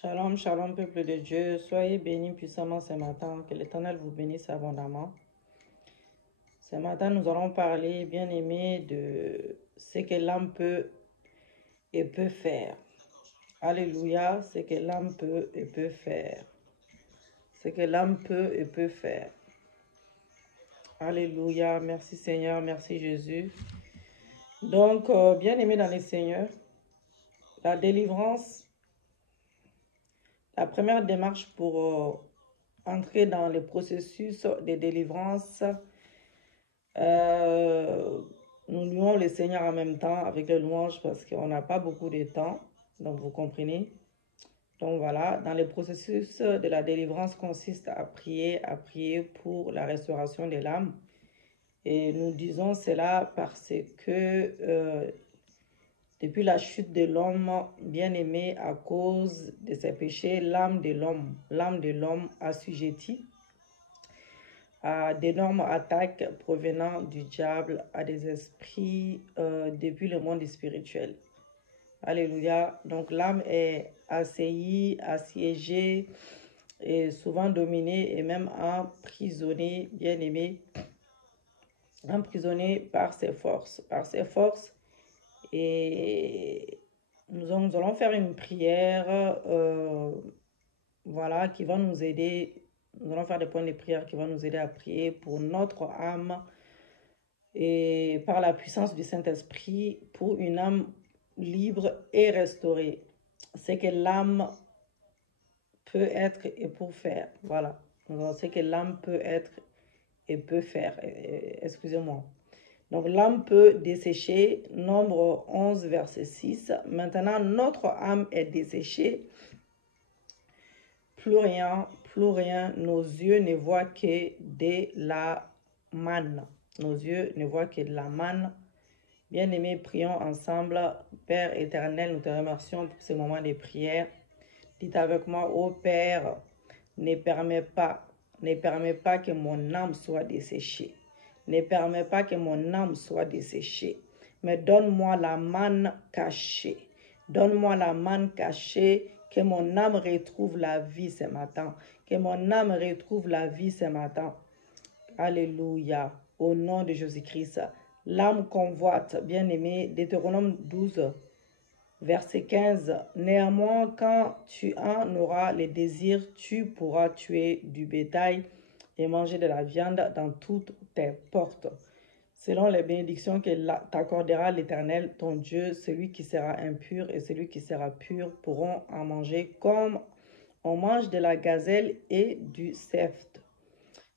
Shalom, shalom, peuple de Dieu. Soyez bénis puissamment ce matin. Que l'Éternel vous bénisse abondamment. Ce matin, nous allons parler, bien aimé, de ce que l'âme peut et peut faire. Alléluia, ce que l'âme peut et peut faire. Ce que l'âme peut et peut faire. Alléluia, merci Seigneur, merci Jésus. Donc, bien aimé dans les Seigneurs, la délivrance, la première démarche pour entrer dans le processus de délivrance, nous louons le Seigneur en même temps avec le louange parce qu'on n'a pas beaucoup de temps, donc vous comprenez. Donc voilà, dans le processus de la délivrance consiste à prier pour la restauration de l'âme. Et nous disons cela parce que depuis la chute de l'homme bien-aimé à cause de ses péchés, l'âme de l'homme assujettie à d'énormes attaques provenant du diable, à des esprits depuis le monde spirituel. Alléluia. Donc l'âme est assaillie, assiégée et souvent dominée et même emprisonnée, bien-aimée, emprisonnée par ses forces. Et nous allons faire une prière, voilà, qui va nous aider. Nous allons faire des points de prière qui vont nous aider à prier pour notre âme et par la puissance du Saint-Esprit pour une âme libre et restaurée. C'est que l'âme peut être et pour faire. Voilà. C'est que l'âme peut être et peut faire. Excusez-moi. Donc l'âme peut dessécher, Nombre 11, verset 6. Maintenant, notre âme est desséchée. Plus rien, nos yeux ne voient que de la manne. Nos yeux ne voient que de la manne. Bien-aimés, prions ensemble. Père éternel, nous te remercions pour ce moment de prière. Dites avec moi, ô Père, ne permets pas que mon âme soit desséchée. Ne permets pas que mon âme soit desséchée. Mais donne-moi la manne cachée. Donne-moi la manne cachée, que mon âme retrouve la vie ce matin. Que mon âme retrouve la vie ce matin. Alléluia. Au nom de Jésus-Christ. L'âme convoite, bien-aimé, Deutéronome 12, verset 15. Néanmoins, quand tu en auras les désirs, tu pourras tuer du bétail et manger de la viande dans toutes tes portes. Selon les bénédictions que t'accordera l'Éternel, ton Dieu, celui qui sera impur et celui qui sera pur pourront en manger comme on mange de la gazelle et du cèfte.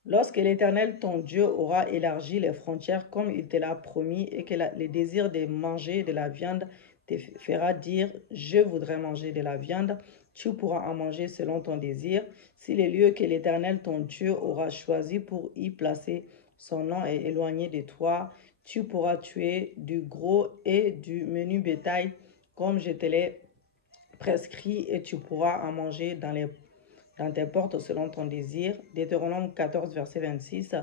Lorsque l'Éternel, ton Dieu, aura élargi les frontières comme il te l'a promis et que le désir de manger de la viande te fera dire « Je voudrais manger de la viande », tu pourras en manger selon ton désir. Si les lieux que l'Éternel, ton Dieu, aura choisis pour y placer son nom est éloigné de toi, tu pourras tuer du gros et du menu bétail comme je te l'ai prescrit et tu pourras en manger dans tes portes selon ton désir. Deutéronome 14, verset 26.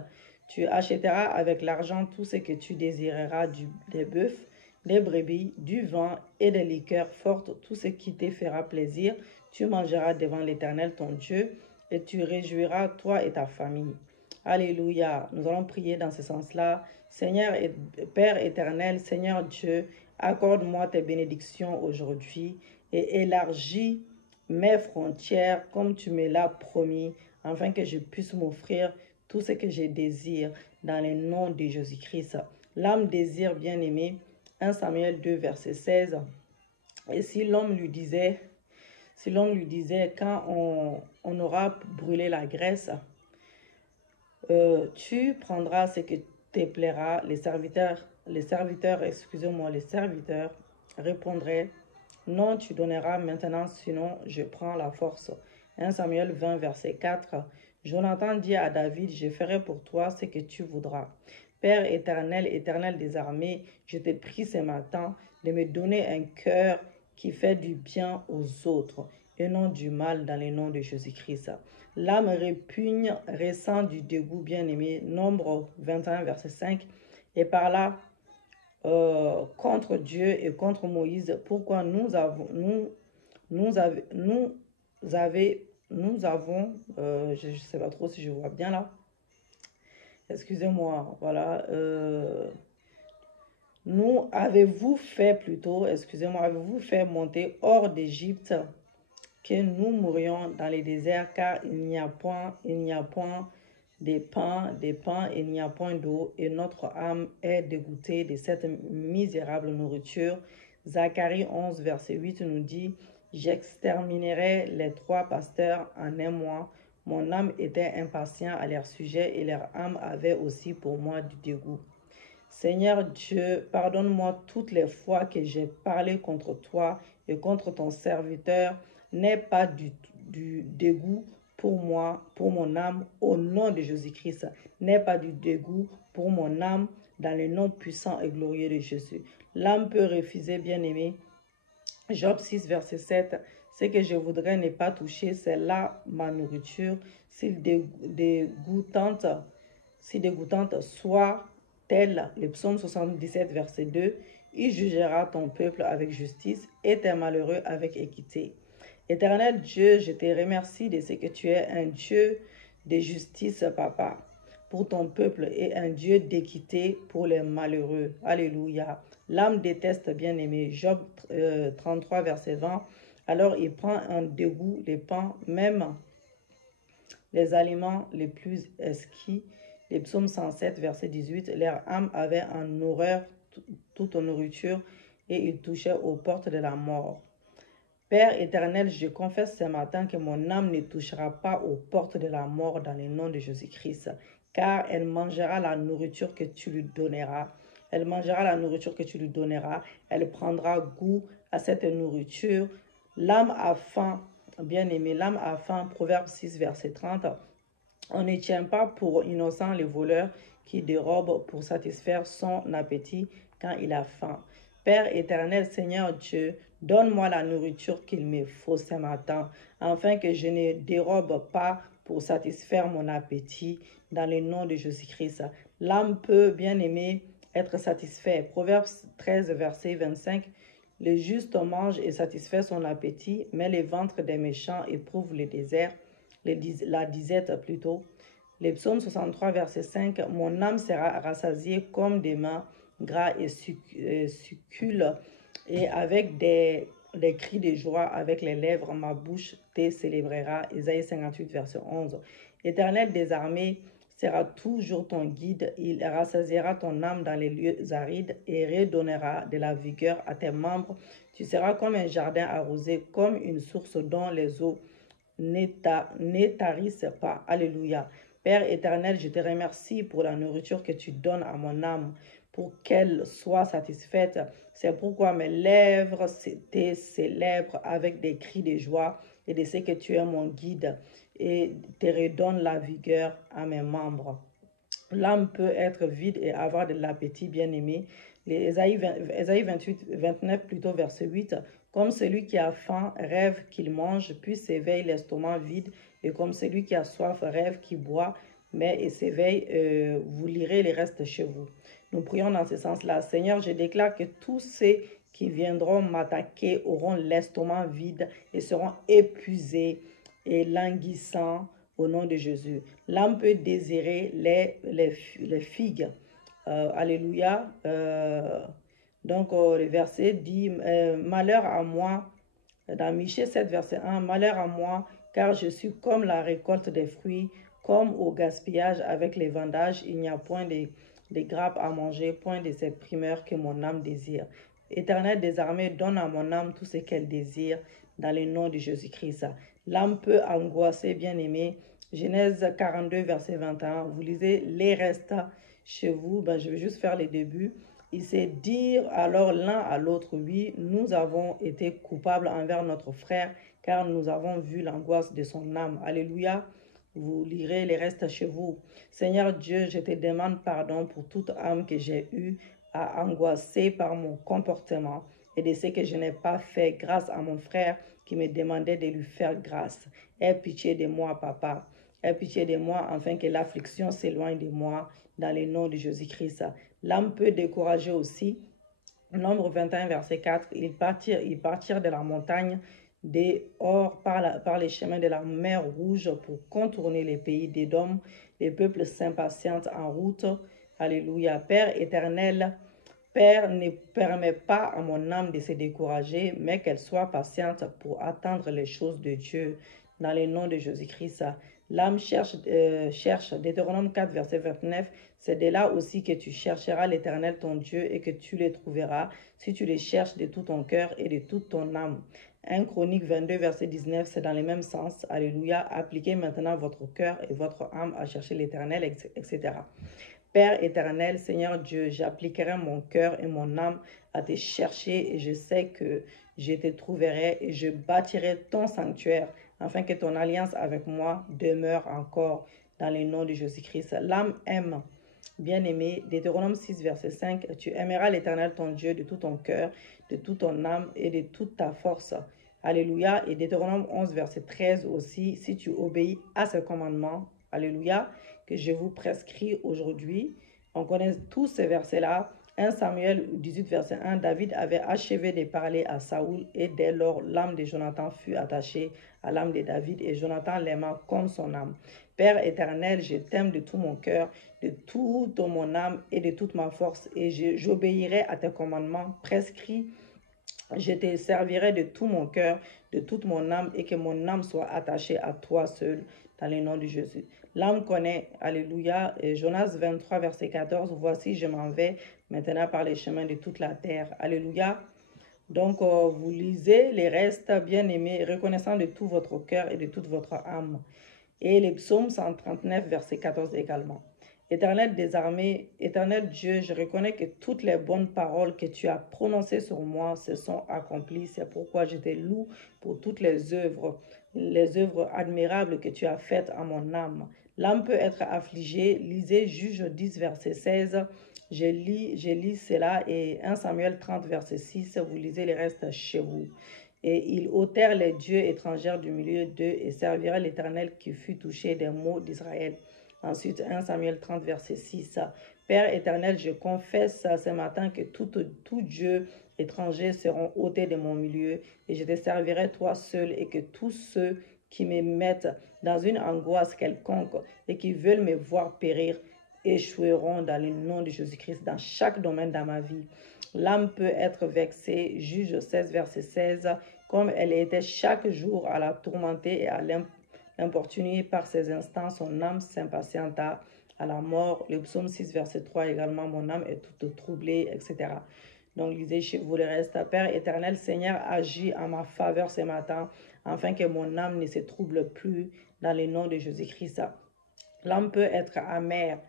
Tu achèteras avec l'argent tout ce que tu désireras des bœufs, des brebis, du vin et des liqueurs fortes, tout ce qui te fera plaisir. Tu mangeras devant l'Éternel ton Dieu et tu réjouiras toi et ta famille. Alléluia. Nous allons prier dans ce sens-là. Seigneur et Père éternel, Seigneur Dieu, accorde-moi tes bénédictions aujourd'hui et élargis mes frontières comme tu me l'as promis, afin que je puisse m'offrir tout ce que je désire dans le nom de Jésus-Christ. L'âme désire, bien-aimé, 1 Samuel 2, verset 16. Et si l'homme lui disait, quand on aura brûlé la graisse, tu prendras ce que te plaira. Les serviteurs répondraient, non, tu donneras maintenant, sinon je prends la force. 1 Samuel 20, verset 4. Jonathan dit à David, je ferai pour toi ce que tu voudras. Père éternel, éternel des armées, je te prie ce matin de me donner un cœur qui fait du bien aux autres et non du mal dans le nom de Jésus-Christ. L'âme répugne, ressent du dégoût, bien-aimé, Nombre 21, verset 5, et par là, contre Dieu et contre Moïse, pourquoi nous nous avons, je ne sais pas trop si je vois bien là, excusez-moi, voilà, nous avez-vous fait plutôt, excusez-moi, avez-vous fait monter hors d'Égypte que nous mourions dans les déserts, car il n'y a point des pains, il n'y a point d'eau, et notre âme est dégoûtée de cette misérable nourriture. Zacharie 11, verset 8 nous dit, j'exterminerai les 3 pasteurs en un mois. Mon âme était impatient à leur sujet et leur âme avait aussi pour moi du dégoût. Seigneur Dieu, pardonne-moi toutes les fois que j'ai parlé contre toi et contre ton serviteur. N'aie pas du dégoût pour moi, pour mon âme, au nom de Jésus-Christ. N'aie pas du dégoût pour mon âme, dans le nom puissant et glorieux de Jésus. L'âme peut refuser, bien-aimé. Job 6, verset 7. Ce que je voudrais ne pas toucher, c'est là ma nourriture. Si dégoûtante soit tel le psaume 77, verset 2, il jugera ton peuple avec justice et tes malheureux avec équité. Éternel Dieu, je te remercie de ce que tu es un Dieu de justice, papa, pour ton peuple et un Dieu d'équité pour les malheureux. Alléluia. L'âme déteste, bien-aimé. Job 33, verset 20. Alors il prend un dégoût les pains, même les aliments les plus exquis. Les psaumes 107, verset 18, leur âme avait en horreur toute nourriture et ils touchaient aux portes de la mort. Père éternel, je confesse ce matin que mon âme ne touchera pas aux portes de la mort dans le nom de Jésus-Christ, car elle mangera la nourriture que tu lui donneras. Elle mangera la nourriture que tu lui donneras. Elle prendra goût à cette nourriture. L'âme a faim, bien-aimé, l'âme a faim, Proverbe 6, verset 30. On ne tient pas pour innocent les voleurs qui dérobent pour satisfaire son appétit quand il a faim. Père éternel, Seigneur Dieu, donne-moi la nourriture qu'il me faut ce matin, afin que je ne dérobe pas pour satisfaire mon appétit, dans le nom de Jésus-Christ. L'âme peut, bien aimé, être satisfait. Proverbe 13, verset 25. Le juste mange et satisfait son appétit, mais les ventres des méchants éprouvent le désert. La disette plutôt. Les psaumes 63, verset 5. Mon âme sera rassasiée comme des mains gras et succule, et avec des cris de joie, avec les lèvres, ma bouche te célébrera. Isaïe 58, verset 11. Éternel des armées sera toujours ton guide. Il rassasiera ton âme dans les lieux arides et redonnera de la vigueur à tes membres. Tu seras comme un jardin arrosé, comme une source dont les eaux ne tarissent pas. Alléluia. Père éternel, je te remercie pour la nourriture que tu donnes à mon âme, pour qu'elle soit satisfaite. C'est pourquoi mes lèvres te célèbrent avec des cris de joie et de ce que tu es mon guide et te redonne la vigueur à mes membres. L'âme peut être vide et avoir de l'appétit, bien-aimé. Ésaïe 28, 29, plutôt verset 8. Comme celui qui a faim rêve qu'il mange, puis s'éveille l'estomac vide, et comme celui qui a soif rêve qu'il boit, mais et s'éveille, vous lirez les restes chez vous. Nous prions dans ce sens-là. Seigneur, je déclare que tous ceux qui viendront m'attaquer auront l'estomac vide et seront épuisés et languissants au nom de Jésus. L'âme peut désirer les figues. Alléluia. Donc, le verset dit, malheur à moi, dans Michée 7, verset 1, malheur à moi, car je suis comme la récolte des fruits, comme au gaspillage avec les vendages, il n'y a point de grappes à manger, point de cette primeur que mon âme désire. Éternel des armées, donne à mon âme tout ce qu'elle désire, dans le nom de Jésus-Christ. L'âme peut angoisser, bien-aimé. Genèse 42, verset 21. Vous lisez les restes chez vous. Ben, je vais juste faire les débuts. Il sait dire alors l'un à l'autre, oui, nous avons été coupables envers notre frère, car nous avons vu l'angoisse de son âme. Alléluia. Vous lirez les restes chez vous. Seigneur Dieu, je te demande pardon pour toute âme que j'ai eue à angoisser par mon comportement et de ce que je n'ai pas fait grâce à mon frère qui me demandait de lui faire grâce. Aie pitié de moi, papa. Aie pitié de moi, afin que l'affliction s'éloigne de moi, dans le nom de Jésus-Christ. L'âme peut décourager aussi. Nombre 21, verset 4. Ils partirent de la montagne dehors par les chemins de la mer Rouge pour contourner les pays d'Édom. Les peuples s'impatientent en route. Alléluia. Père éternel, Père, ne permets pas à mon âme de se décourager, mais qu'elle soit patiente pour attendre les choses de Dieu. Dans le nom de Jésus-Christ, l'âme cherche, Deutéronome 4, verset 29, c'est de là aussi que tu chercheras l'Éternel ton Dieu et que tu le trouveras si tu le cherches de tout ton cœur et de toute ton âme. 1 Chronique 22, verset 19, c'est dans le même sens. Alléluia. Appliquez maintenant votre cœur et votre âme à chercher l'Éternel, etc. Père éternel, Seigneur Dieu, j'appliquerai mon cœur et mon âme à te chercher et je sais que je te trouverai et je bâtirai ton sanctuaire afin que ton alliance avec moi demeure encore dans le nom de Jésus-Christ. L'âme aime. Bien-aimé, Deutéronome 6, verset 5, tu aimeras l'Éternel ton Dieu de tout ton cœur, de toute ton âme et de toute ta force. Alléluia. Et Deutéronome 11, verset 13 aussi, si tu obéis à ce commandement, alléluia, que je vous prescris aujourd'hui. On connaît tous ces versets-là. 1 Samuel 18, verset 1, David avait achevé de parler à Saoul et dès lors l'âme de Jonathan fut attachée à l'âme de David et Jonathan l'aima comme son âme. Père éternel, je t'aime de tout mon cœur, de toute mon âme et de toute ma force et j'obéirai à tes commandements prescrits. Je te servirai de tout mon cœur, de toute mon âme et que mon âme soit attachée à toi seul dans le nom de Jésus. L'âme connaît, alléluia, Jonas 23, verset 14, voici je m'en vais maintenant par les chemins de toute la terre. Alléluia. Donc, vous lisez les restes, bien-aimés, reconnaissant de tout votre cœur et de toute votre âme. Et les psaumes 139, verset 14 également. Éternel des armées, éternel Dieu, je reconnais que toutes les bonnes paroles que tu as prononcées sur moi se sont accomplies. C'est pourquoi je te loue pour toutes les œuvres admirables que tu as faites à mon âme. L'âme peut être affligée. Lisez Juge 10, verset 16. Je lis cela et 1 Samuel 30, verset 6. Vous lisez les restes chez vous. Et ils ôtèrent les dieux étrangers du milieu d'eux et servirent l'Éternel qui fut touché des maux d'Israël. Ensuite, 1 Samuel 30, verset 6. Père éternel, je confesse ce matin que tout Dieu étranger seront ôtés de mon milieu et je te servirai toi seul et que tous ceux qui me mettent dans une angoisse quelconque et qui veulent me voir périr échoueront dans le nom de Jésus-Christ dans chaque domaine de ma vie. L'âme peut être vexée, Juge 16, verset 16, comme elle était chaque jour à la tourmenter et à l'importuner par ses instants, son âme s'impatienta à la mort. Le psaume 6, verset 3 également, mon âme est toute troublée, etc. Donc, lisez chez vous le reste. Père éternel, Seigneur, agis en ma faveur ce matin, afin que mon âme ne se trouble plus dans le nom de Jésus-Christ. L'âme peut être amère.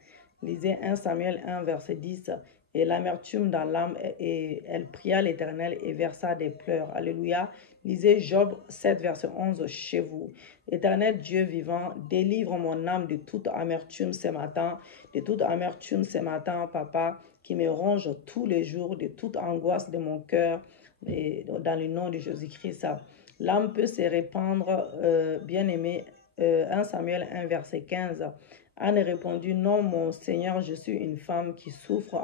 Lisez 1 Samuel 1, verset 10. Et l'amertume dans l'âme, et elle pria l'Éternel et versa des pleurs. Alléluia. Lisez Job 7, verset 11 chez vous. Éternel Dieu vivant, délivre mon âme de toute amertume ce matin, de toute amertume ce matin, Papa, qui me ronge tous les jours, de toute angoisse de mon cœur, et dans le nom de Jésus-Christ. L'âme peut se répandre, bien-aimé, 1 Samuel 1, verset 15. Anne répondit, non, mon Seigneur, je suis une femme qui souffre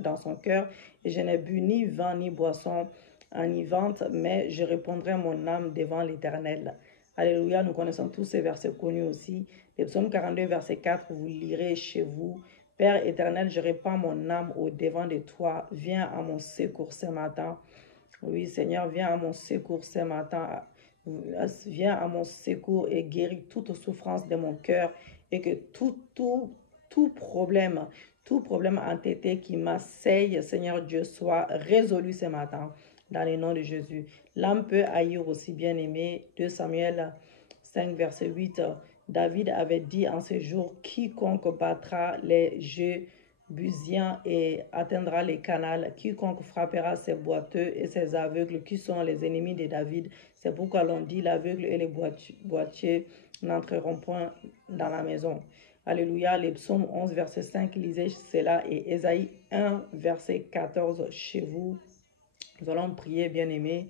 dans son cœur et je n'ai bu ni vin ni boisson enivrante, mais je répondrai mon âme devant l'Éternel. Alléluia, nous connaissons tous ces versets connus aussi. Le psaume 42, verset 4, vous lirez chez vous. Père éternel, je répands mon âme au devant de toi. Viens à mon secours ce matin. Oui, Seigneur, viens à mon secours ce matin. Viens à mon secours et guéris toute souffrance de mon cœur et que tout problème entêté qui m'assaille, Seigneur Dieu, soit résolu ce matin dans le nom de Jésus. L'âme peut haïr aussi, bien aimé. 2 Samuel 5, verset 8. David avait dit en ce jour, quiconque battra les Jébusiens et atteindra les canals, quiconque frappera ses boiteux et ses aveugles qui sont les ennemis de David. C'est pourquoi l'on dit l'aveugle et les boiteux n'entreront point dans la maison. Alléluia, les psaumes 11, verset 5, lisez cela et Ésaïe 1, verset 14 chez vous. Nous allons prier, bien-aimés.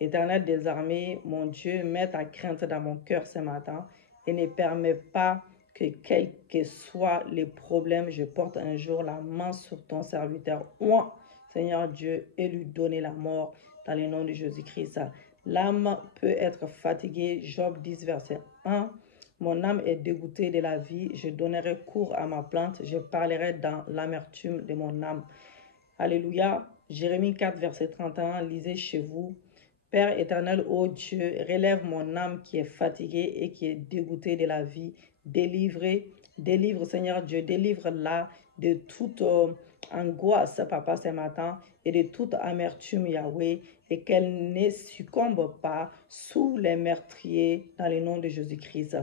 Éternel des armées, mon Dieu, mets ta crainte dans mon cœur ce matin et ne permets pas que quels que soient les problèmes, je porte un jour la main sur ton serviteur. Moi, Seigneur Dieu, et lui donner la mort dans le nom de Jésus-Christ. L'âme peut être fatiguée. Job 10, verset 1. Mon âme est dégoûtée de la vie. Je donnerai cours à ma plainte. Je parlerai dans l'amertume de mon âme. Alléluia. Jérémie 4, verset 31. Lisez chez vous. Père éternel, ô Dieu, relève mon âme qui est fatiguée et qui est dégoûtée de la vie. Délivre, Seigneur Dieu, délivre-la de toute angoisse, Papa, ce matin, et de toute amertume, Yahweh, et qu'elle ne succombe pas sous les meurtriers dans le nom de Jésus-Christ.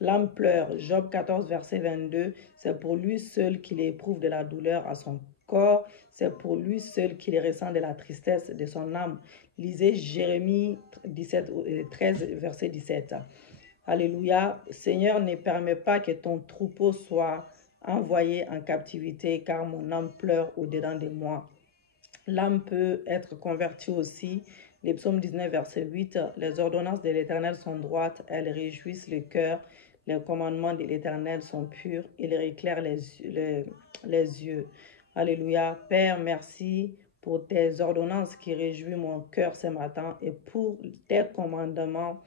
L'âme pleure. Job 14, verset 22. C'est pour lui seul qu'il éprouve de la douleur à son corps. C'est pour lui seul qu'il ressent de la tristesse de son âme. Lisez Jérémie 13, verset 17. Alléluia. Seigneur, ne permets pas que ton troupeau soit envoyé en captivité, car mon âme pleure au-dedans de moi. L'âme peut être convertie aussi. Les psaumes 19, verset 8. Les ordonnances de l'Éternel sont droites, elles réjouissent le cœur. Les commandements de l'Éternel sont purs, ils éclairent les yeux. Alléluia. Père, merci pour tes ordonnances qui réjouissent mon cœur ce matin et pour tes commandements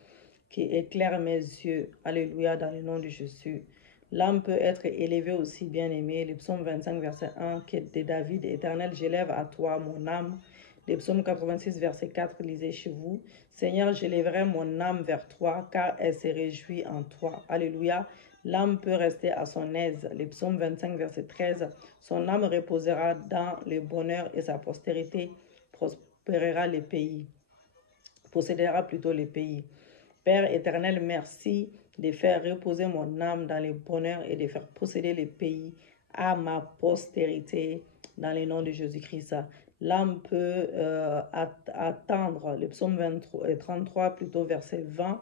qui éclairent mes yeux. Alléluia, dans le nom de Jésus. L'âme peut être élevée aussi, bien-aimé. Le psaume 25, verset 1, qui est de David. Éternel, j'élève à toi mon âme. Le psaume 86, verset 4, lisez chez vous. Seigneur, j'élèverai mon âme vers toi, car elle se réjouit en toi. Alléluia. L'âme peut rester à son aise. Le psaume 25, verset 13. Son âme reposera dans le bonheur et sa postérité prospérera les pays. Possédera plutôt les pays. Père éternel, merci de faire reposer mon âme dans le bonheur et de faire posséder les pays à ma postérité dans le nom de Jésus-Christ. L'âme peut attendre, le psaume 33, plutôt verset 20.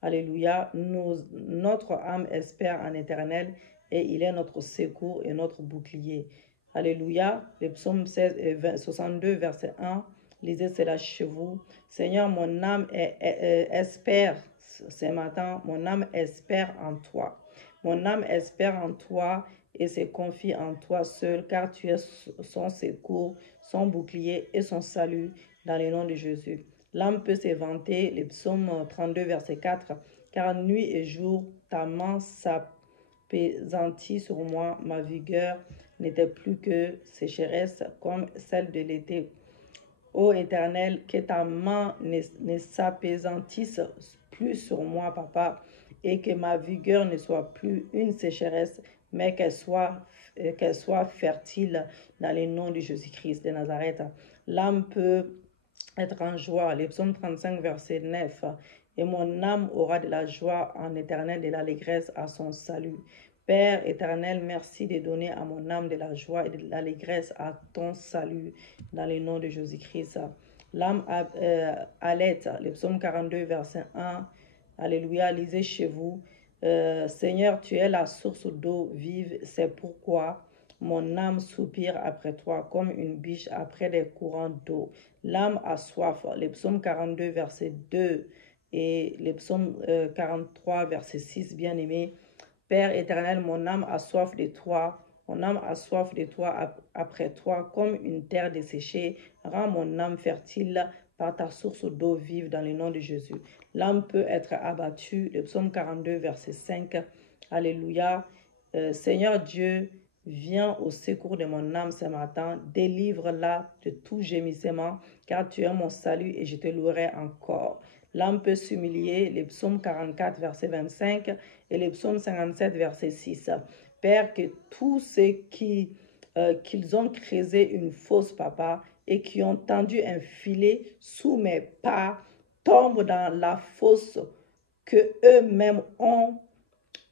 Alléluia. Notre âme espère en éternel et il est notre secours et notre bouclier. Alléluia. Le psaume 62, verset 1. Lisez cela chez vous. Seigneur, mon âme espère ce matin, mon âme espère en toi. Mon âme espère en toi et se confie en toi seul, car tu es son secours, son bouclier et son salut dans le nom de Jésus. L'âme peut se vanter, le psaume 32, verset 4, car nuit et jour, ta main s'appesantit sur moi, ma vigueur n'était plus que sécheresse comme celle de l'été. Ô Éternel, que ta main ne s'apaisantisse plus sur moi, Papa, et que ma vigueur ne soit plus une sécheresse, mais qu'elle soit fertile dans le nom de Jésus-Christ de Nazareth. L'âme peut être en joie. Le psaume 35, verset 9. Et mon âme aura de la joie en éternel, de l'allégresse à son salut. Père éternel, merci de donner à mon âme de la joie et de l'allégresse à ton salut dans le nom de Jésus-Christ. L'âme allait, le psaume 42, verset 1. Alléluia, lisez chez vous. Seigneur, tu es la source d'eau vive, c'est pourquoi mon âme soupire après toi comme une biche après des courants d'eau. L'âme a soif. Le psaume 42, verset 2 et le psaume 43, verset 6, bien-aimé. Père éternel, mon âme a soif de toi. Mon âme a soif de toi après toi, comme une terre desséchée. Rends mon âme fertile par ta source d'eau vive dans le nom de Jésus. L'âme peut être abattue. Le psaume 42, verset 5. Alléluia. Seigneur Dieu, viens au secours de mon âme ce matin. Délivre-la de tout gémissement, car tu es mon salut et je te louerai encore. L'âme peut s'humilier, le psaume 44, verset 25 et le psaume 57, verset 6. Père, que tous ceux qu'ils ont creusé une fosse, Papa, et qui ont tendu un filet sous mes pas, tombent dans la fosse que eux-mêmes ont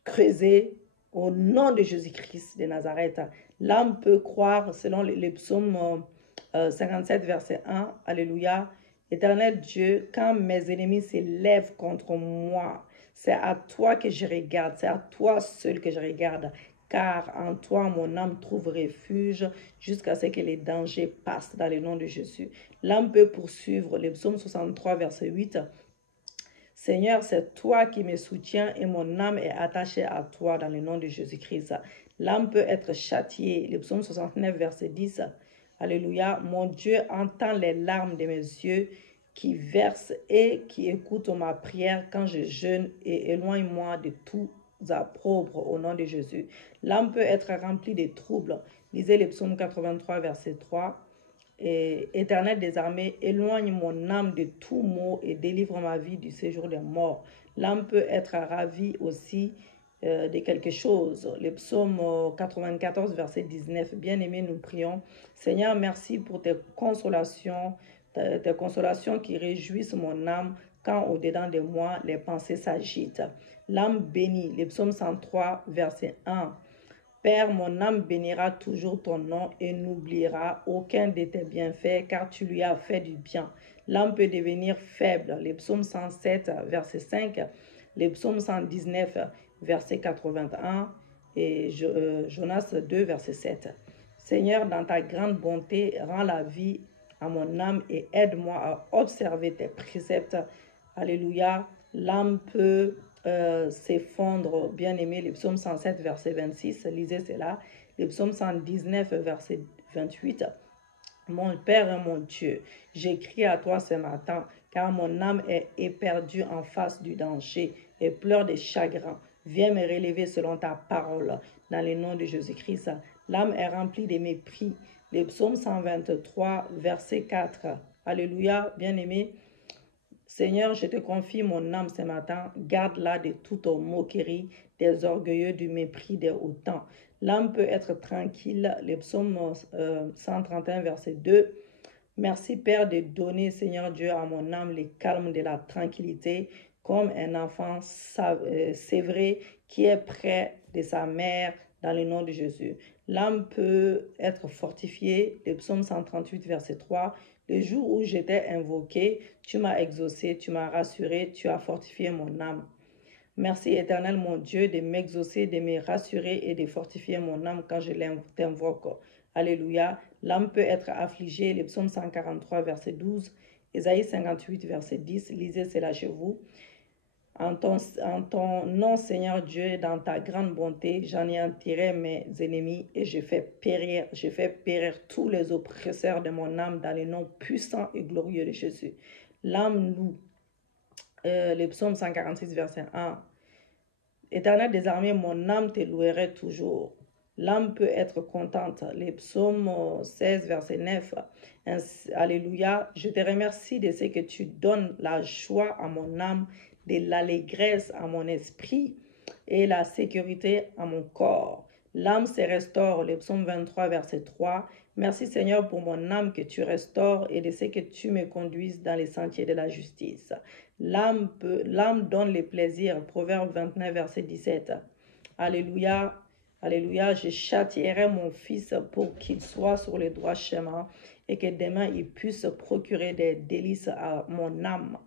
creusée au nom de Jésus-Christ de Nazareth. L'âme peut croire, selon le psaume 57, verset 1, Alléluia. Éternel Dieu, quand mes ennemis s'élèvent contre moi, c'est à toi que je regarde, c'est à toi seul que je regarde, car en toi mon âme trouve refuge jusqu'à ce que les dangers passent dans le nom de Jésus. L'âme peut poursuivre, le psaume 63, verset 8. Seigneur, c'est toi qui me soutiens et mon âme est attachée à toi dans le nom de Jésus-Christ. L'âme peut être châtiée, le psaume 69, verset 10. Alléluia. Mon Dieu entend les larmes de mes yeux qui verse et qui écoute ma prière quand je jeûne, et éloigne-moi de tout opprobre au nom de Jésus. L'âme peut être remplie de troubles. Lisez le psaume 83, verset 3. Et Éternel des armées, éloigne mon âme de tout maux et délivre ma vie du séjour des morts. L'âme peut être ravie aussi de quelque chose. Le psaume 94, verset 19. Bien-aimés, nous prions. Seigneur, merci pour tes consolations qui réjouissent mon âme quand au-dedans de moi les pensées s'agitent. L'âme bénit. Le psaume 103, verset 1. Père, mon âme bénira toujours ton nom et n'oubliera aucun de tes bienfaits, car tu lui as fait du bien. L'âme peut devenir faible. Le psaume 107, verset 5, le psaume 119, verset 81 et Jonas 2, verset 7. Seigneur, dans ta grande bonté, rends la vie à mon âme et aide-moi à observer tes préceptes. Alléluia. L'âme peut s'effondre, bien-aimé. Le psaume 107, verset 26, lisez cela. Le psaume 119, verset 28. Mon Père et mon Dieu, j'écris à toi ce matin, car mon âme est éperdue en face du danger et pleure de chagrin. Viens me relever selon ta parole, dans le nom de Jésus-Christ. L'âme est remplie de mépris. Le psaume 123, verset 4. Alléluia, bien-aimé. Seigneur, je te confie mon âme ce matin. Garde-la de toute moquerie, des orgueilleux, du mépris des hautains. L'âme peut être tranquille. Le psaume 131, verset 2. Merci, Père, de donner, Seigneur Dieu, à mon âme le calme de la tranquillité, comme un enfant sévré qui est près de sa mère, dans le nom de Jésus. L'âme peut être fortifiée. Le psaume 138, verset 3. Le jour où j'étais invoqué, tu m'as exaucé, tu m'as rassuré, tu as fortifié mon âme. Merci, Éternel, mon Dieu, de m'exaucer, de me rassurer et de fortifier mon âme quand je t'invoque. Alléluia. L'âme peut être affligée. Le psaume 143, verset 12. Ésaïe 58, verset 10. Lisez cela chez vous. En ton nom, Seigneur Dieu, dans ta grande bonté, j'en ai attiré mes ennemis et je fais périr tous les oppresseurs de mon âme dans le nom puissant et glorieux de Jésus. L'âme loue. Le psaume 146, verset 1. Éternel des armées, mon âme te louerait toujours. L'âme peut être contente. Le psaume 16, verset 9. Alléluia. Je te remercie de ce que tu donnes la joie à mon âme, de l'allégresse à mon esprit et la sécurité à mon corps. L'âme se restaure. Le psaume 23, verset 3. Merci Seigneur pour mon âme que tu restaures et de ce que tu me conduises dans les sentiers de la justice. L'âme donne les plaisirs. Proverbe 29, verset 17. Alléluia. Alléluia. Je châtierai mon fils pour qu'il soit sur le droit chemin et que demain il puisse procurer des délices à mon âme.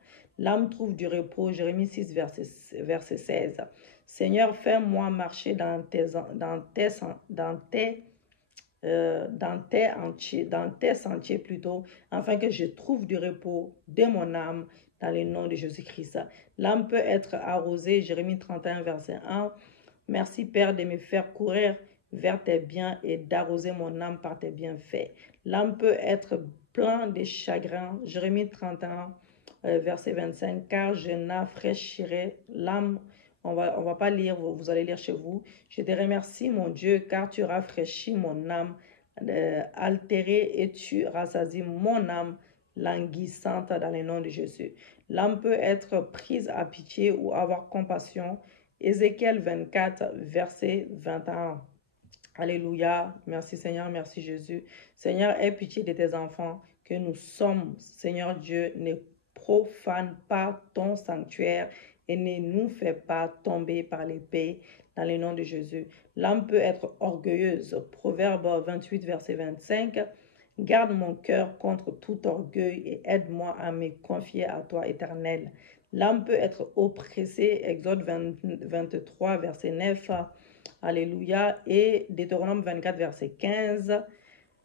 L'âme trouve du repos. Jérémie 6, verset 16. Seigneur, fais-moi marcher dans tes sentiers plutôt, afin que je trouve du repos de mon âme dans le nom de Jésus-Christ. L'âme peut être arrosée. Jérémie 31, verset 1. Merci Père de me faire courir vers tes biens et d'arroser mon âme par tes bienfaits. L'âme peut être plein de chagrin. Jérémie 31, verset 25. Car je n'afraîchirai l'âme. On va pas lire, vous allez lire chez vous. Je te remercie, mon Dieu, car tu rafraîchis mon âme altérée et tu rassasies mon âme languissante dans le nom de Jésus. L'âme peut être prise à pitié ou avoir compassion. Ézéchiel 24, verset 21. Alléluia. Merci Seigneur, merci Jésus. Seigneur, aie pitié de tes enfants que nous sommes. Seigneur Dieu, ne profane pas ton sanctuaire et ne nous fais pas tomber par l'épée dans le nom de Jésus. L'âme peut être orgueilleuse. Proverbe 28, verset 25. Garde mon cœur contre tout orgueil et aide-moi à me confier à toi, Éternel. L'âme peut être oppressée. Exode 23, verset 9. Alléluia. Et Deutéronome 24, verset 15.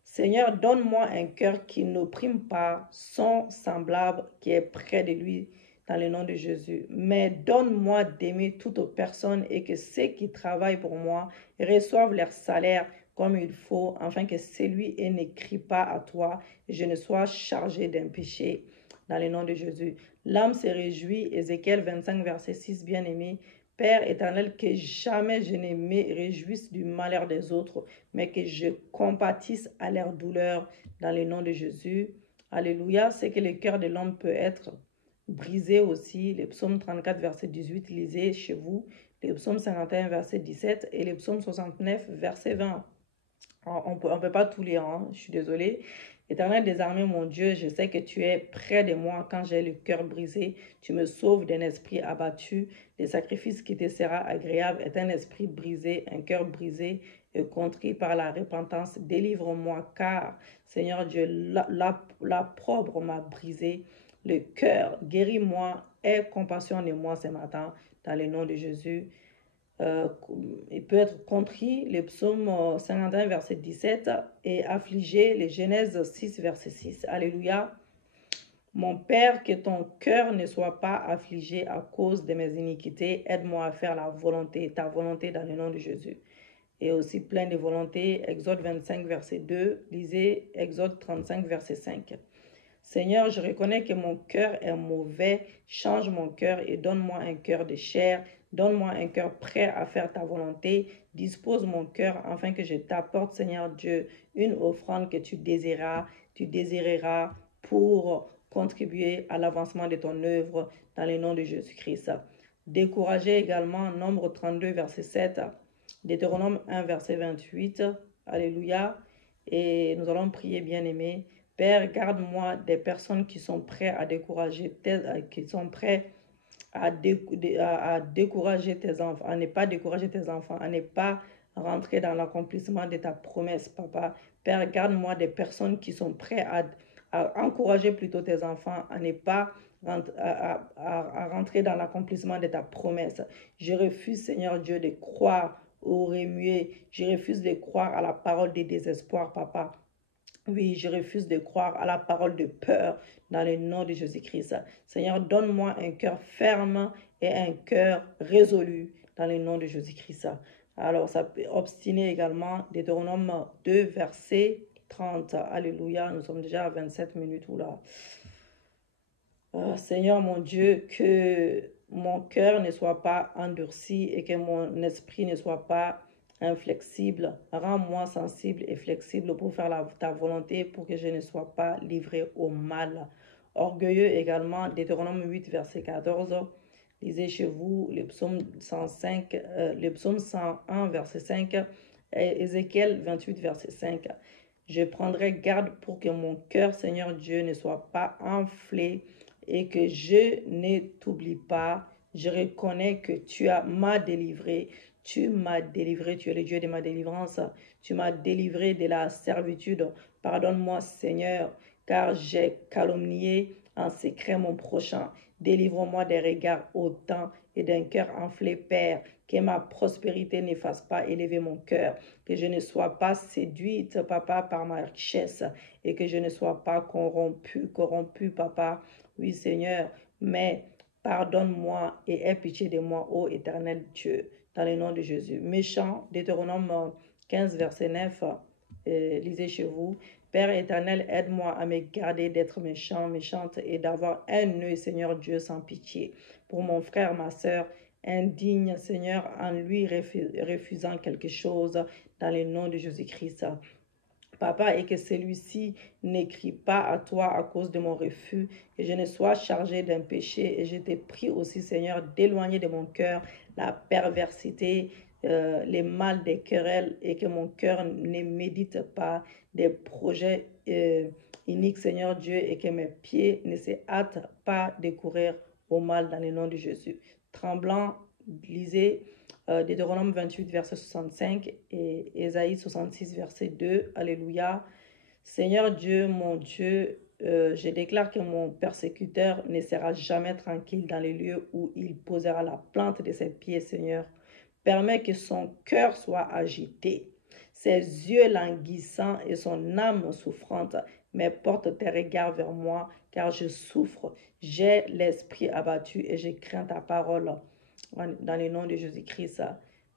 Seigneur, donne-moi un cœur qui n'opprime pas son semblable qui est près de lui dans le nom de Jésus. Mais donne-moi d'aimer toute personne et que ceux qui travaillent pour moi reçoivent leur salaire comme il faut, afin que celui et ne crie pas à toi et je ne sois chargé d'un péché. dans le nom de Jésus. L'âme se réjouit, Ézéchiel 25, verset 6, bien-aimé. Père éternel, que jamais je ne me réjouisse du malheur des autres, mais que je compatisse à leur douleur dans le nom de Jésus. Alléluia, c'est que le cœur de l'homme peut être brisé aussi. Le psaume 34, verset 18, lisez chez vous. Le psaume 51, verset 17 et le psaume 69, verset 20. On peut pas tous lire, hein? Je suis désolée. Éternel des armées, mon Dieu, je sais que tu es près de moi quand j'ai le cœur brisé. Tu me sauves d'un esprit abattu. Le sacrifice qui te sera agréable est un esprit brisé, un cœur brisé et contrit par la repentance. Délivre-moi, car, Seigneur Dieu, l'opprobre m'a brisé le cœur. Guéris-moi, aie compassion de moi ce matin, dans le nom de Jésus. Il peut être contrit, le psaume 51, verset 17, et affligé, les Genèse 6, verset 6. Alléluia. Mon Père, que ton cœur ne soit pas affligé à cause de mes iniquités. Aide-moi à faire ta volonté dans le nom de Jésus. Et aussi plein de volonté, Exode 25, verset 2. Lisez Exode 35, verset 5. Seigneur, je reconnais que mon cœur est mauvais. Change mon cœur et donne-moi un cœur de chair. Donne-moi un cœur prêt à faire ta volonté. Dispose mon cœur afin que je t'apporte, Seigneur Dieu, une offrande que tu désireras pour contribuer à l'avancement de ton œuvre dans le nom de Jésus-Christ. Décourager également, Nombre 32, verset 7, Deutéronome 1, verset 28. Alléluia. Et nous allons prier, bien-aimés. Père, garde-moi des personnes qui sont prêtes à décourager, qui sont prêts à décourager tes enfants, à ne pas décourager tes enfants, à ne pas rentrer dans l'accomplissement de ta promesse, papa. Père, garde-moi des personnes qui sont prêtes à encourager plutôt tes enfants, à ne pas à rentrer dans l'accomplissement de ta promesse. Je refuse, Seigneur Dieu, de croire au remuer. Je refuse de croire à la parole des désespoirs, papa. Oui, je refuse de croire à la parole de peur dans le nom de Jésus-Christ. Seigneur, donne-moi un cœur ferme et un cœur résolu dans le nom de Jésus-Christ. Alors, ça peut obstiner également, Deutéronome 2, verset 30. Alléluia, nous sommes déjà à 27 minutes. Oula. Seigneur mon Dieu, que mon cœur ne soit pas endurci et que mon esprit ne soit pas inflexible. Rends-moi sensible et flexible pour faire ta volonté, pour que je ne sois pas livré au mal. Orgueilleux également, Deutéronome 8, verset 14. Lisez chez vous le psaume 105, le psaume 101, verset 5, et Ézéchiel 28, verset 5. Je prendrai garde pour que mon cœur, Seigneur Dieu, ne soit pas enflé et que je ne t'oublie pas. Je reconnais que tu m'as délivré. Tu m'as délivré, tu es le Dieu de ma délivrance. Tu m'as délivré de la servitude. Pardonne-moi, Seigneur, car j'ai calomnié en secret mon prochain. Délivre-moi des regards hautains et d'un cœur enflé, Père. Que ma prospérité ne fasse pas élever mon cœur. Que je ne sois pas séduite, papa, par ma richesse. Et que je ne sois pas corrompu, papa. Oui, Seigneur, mais pardonne-moi et aie pitié de moi, ô éternel Dieu, dans le nom de Jésus. Méchant, Deutéronome 15, verset 9, lisez chez vous. Père éternel, aide-moi à me garder d'être méchante et d'avoir un œil, Seigneur Dieu, sans pitié. Pour mon frère, ma soeur, indigne, Seigneur, en lui refusant quelque chose dans le nom de Jésus-Christ. Papa, et que celui-ci n'écrit pas à toi à cause de mon refus, que je ne sois chargé d'un péché. Et je te prie aussi, Seigneur, d'éloigner de mon cœur la perversité, les mal des querelles, et que mon cœur ne médite pas des projets iniques, Seigneur Dieu, et que mes pieds ne se hâtent pas de courir au mal dans le nom de Jésus. Tremblant, lisez Deutéronome 28, verset 65 et Ésaïe 66, verset 2. Alléluia. Seigneur Dieu, mon Dieu, je déclare que mon persécuteur ne sera jamais tranquille dans les lieux où il posera la plante de ses pieds, Seigneur. Permets que son cœur soit agité, ses yeux languissants et son âme souffrante. Mais porte tes regards vers moi, car je souffre. J'ai l'esprit abattu et je crains ta parole. Dans le nom de Jésus-Christ.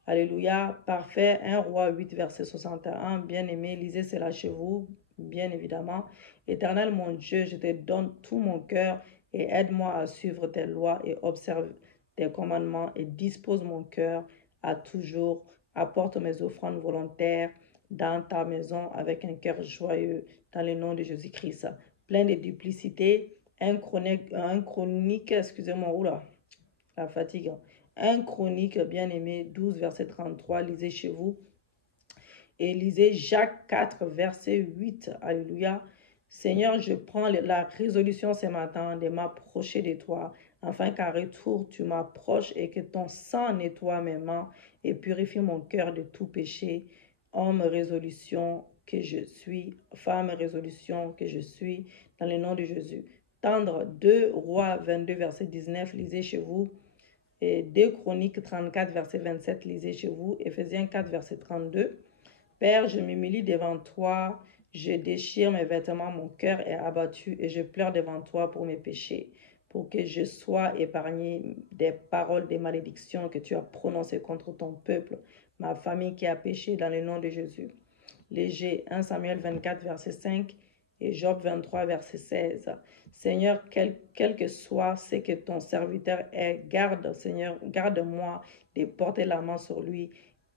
Alléluia. Parfait. 1 Roi 8, verset 61. Bien-aimé, lisez cela chez vous. bien évidemment. Éternel mon Dieu, je te donne tout mon cœur et aide-moi à suivre tes lois et observe tes commandements et dispose mon cœur à toujours. Apporte mes offrandes volontaires dans ta maison avec un cœur joyeux dans le nom de Jésus-Christ. Plein de duplicité, un chronique, excusez-moi, oula, la fatigue. Un chronique, bien-aimé, 12, verset 33, lisez chez vous. Et lisez Jacques 4, verset 8. Alléluia. Seigneur, je prends la résolution ce matin de m'approcher de toi, afin qu'à retour, tu m'approches et que ton sang nettoie mes mains et purifie mon cœur de tout péché. Homme résolution que je suis, femme résolution que je suis, dans le nom de Jésus. Tendre 2 Rois 22, verset 19, lisez chez vous. Et 2 Chroniques 34, verset 27, lisez chez vous. Éphésiens 4, verset 32. Père, je m'humilie devant toi, je déchire mes vêtements, mon cœur est abattu et je pleure devant toi pour mes péchés, pour que je sois épargné des paroles de malédiction que tu as prononcées contre ton peuple, ma famille qui a péché dans le nom de Jésus. Léger, 1 Samuel 24, verset 5 et Job 23, verset 16. Seigneur, quel que soit ce que ton serviteur est, garde, Seigneur, garde-moi de porter la main sur lui,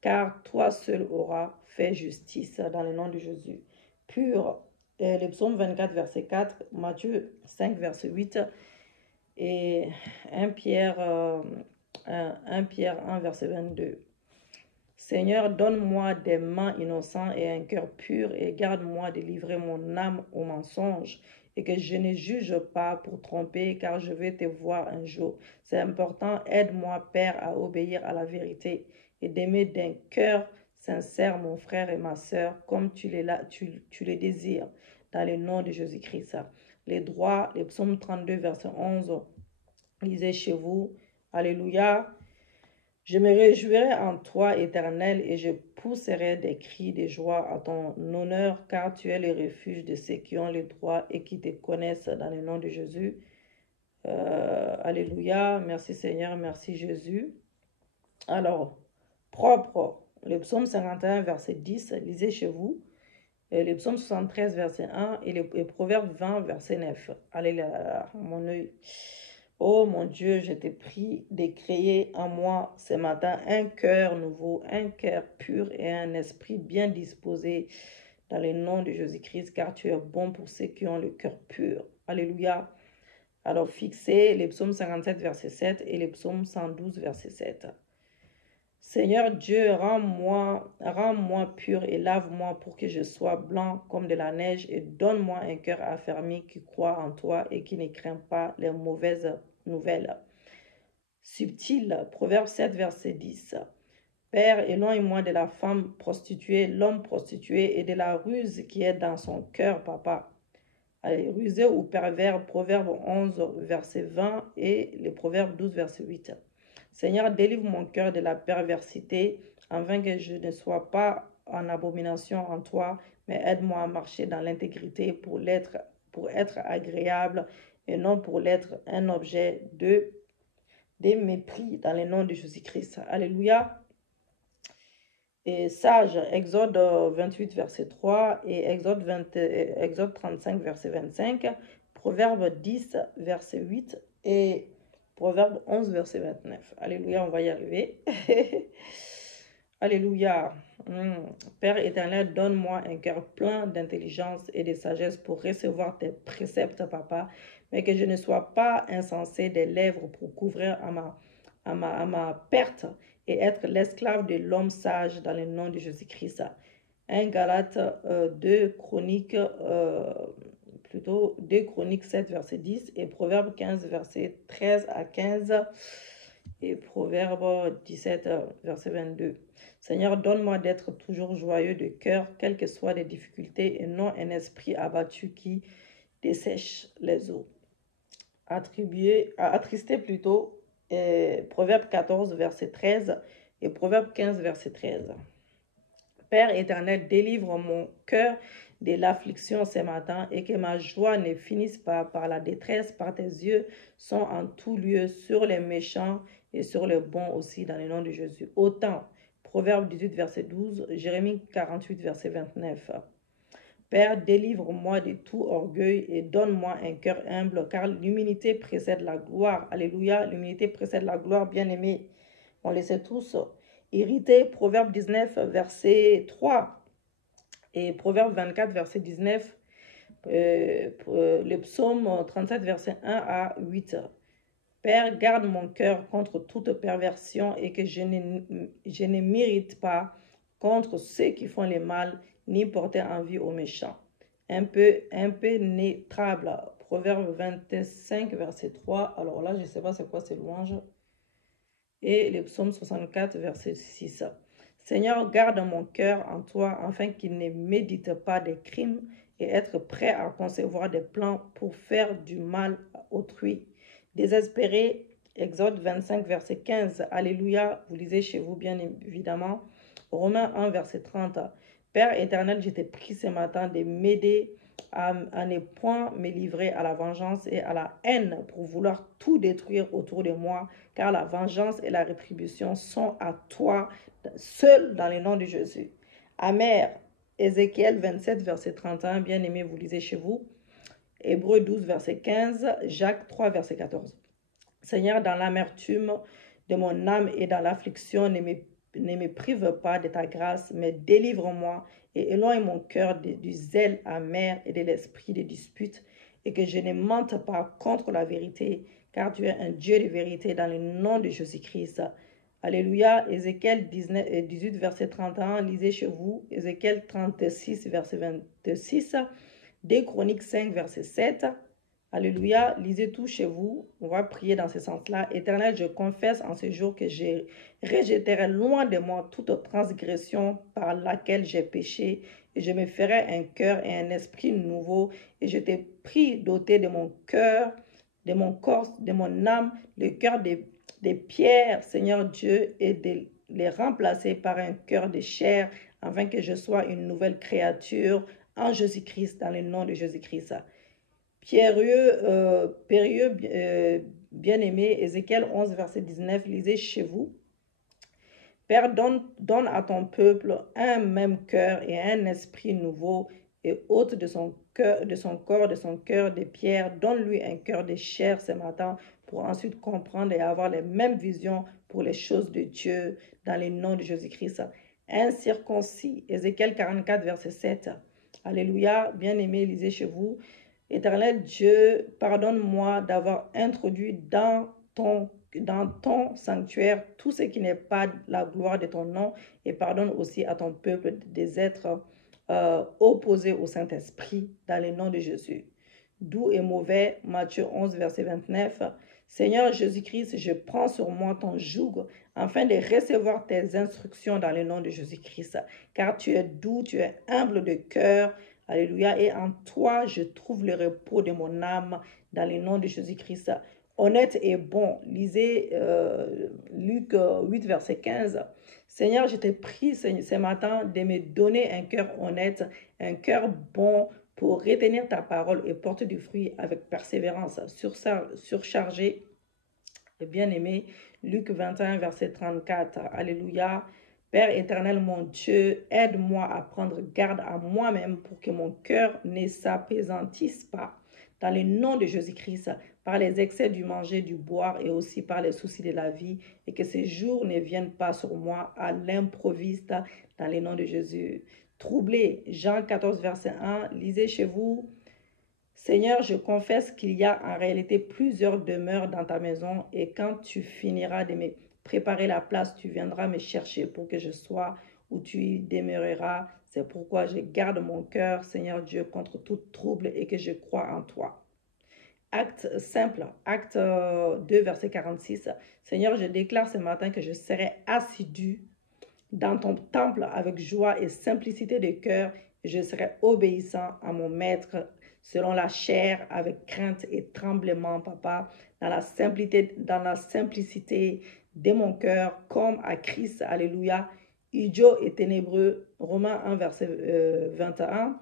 car toi seul auras fait justice dans le nom de Jésus. Pur, le psaume 24, verset 4, Matthieu 5, verset 8 et 1 Pierre 1, verset 22. Seigneur, donne-moi des mains innocentes et un cœur pur et garde-moi de livrer mon âme au mensonge et que je ne juge pas pour tromper car je vais te voir un jour. C'est important, aide-moi, Père, à obéir à la vérité et d'aimer d'un cœur sincère mon frère et ma sœur comme tu les désires dans le nom de Jésus-Christ. Les droits, les psaumes 32, verset 11, lisez chez vous. Alléluia. Je me réjouirai en toi, Éternel, et je pousserai des cris de joie à ton honneur, car tu es le refuge de ceux qui ont le droit et qui te connaissent dans le nom de Jésus. Alléluia. Merci Seigneur, merci Jésus. Alors, propre, le psaume 51, verset 10, lisez chez vous. Le psaume 73, verset 1 et le proverbe 20, verset 9. Alléluia, mon œil. Oh mon Dieu, je te prie de créer en moi ce matin un cœur nouveau, un cœur pur et un esprit bien disposé dans le nom de Jésus-Christ, car tu es bon pour ceux qui ont le cœur pur. Alléluia. Alors fixez les psaumes 57, verset 7 et les psaumes 112, verset 7. Seigneur Dieu, rends-moi pur et lave-moi pour que je sois blanc comme de la neige et donne-moi un cœur affermi qui croit en toi et qui ne craint pas les mauvaises nouvelles. Subtil, Proverbe 7, verset 10. Père, éloigne-moi de la femme prostituée, l'homme prostitué et de la ruse qui est dans son cœur, papa. Allez, rusé ou pervers, Proverbe 11, verset 20 et le Proverbe 12, verset 8. Seigneur, délivre mon cœur de la perversité, afin que je ne sois pas en abomination en toi, mais aide-moi à marcher dans l'intégrité pour être agréable et non pour l'être un objet de mépris dans le nom de Jésus-Christ. Alléluia. Et sage, Exode 28, verset 3 et Exode 35, verset 25, Proverbe 10, verset 8 et Proverbe 11, verset 29. Alléluia, on va y arriver. Alléluia. Père éternel, donne-moi un cœur plein d'intelligence et de sagesse pour recevoir tes préceptes, papa, mais que je ne sois pas insensé des lèvres pour couvrir à ma perte et être l'esclave de l'homme sage dans le nom de Jésus-Christ. 1 Galates 2 Chroniques 7, verset 10 et Proverbe 15, verset 13 à 15 et Proverbe 17, verset 22. Seigneur, donne-moi d'être toujours joyeux de cœur, quelles que soient les difficultés, et non un esprit abattu qui dessèche les eaux. Attristé plutôt, Proverbe 14, verset 13 et Proverbe 15, verset 13. Père éternel, délivre mon cœur de l'affliction ce matin et que ma joie ne finisse pas par la détresse, par tes yeux sont en tout lieu sur les méchants et sur les bons aussi dans le nom de Jésus. Autant, Proverbe 18, verset 12, Jérémie 48, verset 29. Père, délivre-moi de tout orgueil et donne-moi un cœur humble, car l'humilité précède la gloire. Alléluia, l'humilité précède la gloire, bien-aimés. On le sait tous. Irrité, Proverbe 19, verset 3 et Proverbe 24, verset 19. Le psaume 37, verset 1 à 8. Père, garde mon cœur contre toute perversion et que je ne m'irrite pas contre ceux qui font le mal, ni porter envie aux méchants. Impénétrable. Proverbe 25, verset 3. Alors là, je ne sais pas c'est quoi ces louanges. Et le psaume 64, verset 6. Seigneur, garde mon cœur en toi, afin qu'il ne médite pas des crimes et être prêt à concevoir des plans pour faire du mal à autrui. Désespéré, Exode 25, verset 15. Alléluia, vous lisez chez vous bien évidemment. Romains 1, verset 30. Père éternel, je t'ai prie ce matin de m'aider à ne point me livrer à la vengeance et à la haine pour vouloir tout détruire autour de moi, car la vengeance et la rétribution sont à toi, seul dans le nom de Jésus. Amen. Ézéchiel 27, verset 31, bien aimé, vous lisez chez vous. Hébreux 12, verset 15, Jacques 3, verset 14. Seigneur, dans l'amertume de mon âme et dans l'affliction, ne me prive pas de ta grâce, mais délivre-moi et éloigne mon cœur du zèle amer et de l'esprit de dispute, et que je ne mente pas contre la vérité, car tu es un Dieu de vérité dans le nom de Jésus-Christ. Alléluia. Ézéchiel 18, verset 31, lisez chez vous. Ézéchiel 36, verset 26. 2 Chroniques 5, verset 7. Alléluia, lisez tout chez vous. On va prier dans ce sens-là. Éternel, je confesse en ce jour que je rejetterai loin de moi toute transgression par laquelle j'ai péché, et je me ferai un cœur et un esprit nouveau, et je te prie d'ôter de mon cœur, de mon corps, de mon âme, le cœur des pierres, Seigneur Dieu, et de les remplacer par un cœur de chair, afin que je sois une nouvelle créature en Jésus-Christ, dans le nom de Jésus-Christ. Périlleux, bien-aimé, Ézéchiel 11, verset 19, lisez chez vous. Père, donne à ton peuple un même cœur et un esprit nouveau, et ôte de son cœur, de son cœur de pierre, donne-lui un cœur de chair ce matin, pour ensuite comprendre et avoir les mêmes visions pour les choses de Dieu, dans le nom de Jésus-Christ. Incirconcis, Ézéchiel 44, verset 7. Alléluia, bien-aimé, lisez chez vous. Éternel Dieu, pardonne-moi d'avoir introduit dans ton sanctuaire tout ce qui n'est pas la gloire de ton nom, et pardonne aussi à ton peuple des êtres opposés au Saint-Esprit, dans le nom de Jésus. Doux et mauvais, Matthieu 11, verset 29. Seigneur Jésus-Christ, je prends sur moi ton joug, afin de recevoir tes instructions dans le nom de Jésus-Christ, car tu es doux, tu es humble de cœur. Alléluia. Et en toi, je trouve le repos de mon âme, dans le nom de Jésus-Christ. Honnête et bon. Lisez Luc 8, verset 15. Seigneur, je te prie ce matin de me donner un cœur honnête, un cœur bon, pour retenir ta parole et porter du fruit avec persévérance. Surchargé et bien-aimé. Luc 21, verset 34. Alléluia. Père éternel, mon Dieu, aide-moi à prendre garde à moi-même pour que mon cœur ne s'apaisantisse pas, dans le nom de Jésus-Christ, par les excès du manger, du boire et aussi par les soucis de la vie, et que ces jours ne viennent pas sur moi à l'improviste, dans le nom de Jésus. Troublé, Jean 14, verset 1, lisez chez vous. Seigneur, je confesse qu'il y a en réalité plusieurs demeures dans ta maison, et quand tu finiras de me préparer la place, tu viendras me chercher pour que je sois où tu y demeureras. C'est pourquoi je garde mon cœur, Seigneur Dieu, contre tout trouble, et que je crois en toi. Acte simple, acte 2, verset 46. Seigneur, je déclare ce matin que je serai assidu dans ton temple avec joie et simplicité de cœur, et je serai obéissant à mon maître selon la chair, avec crainte et tremblement, papa, dans la simplicité de mon cœur, comme à Christ. Alléluia. Idiot et ténébreux, Romains 1, verset 21.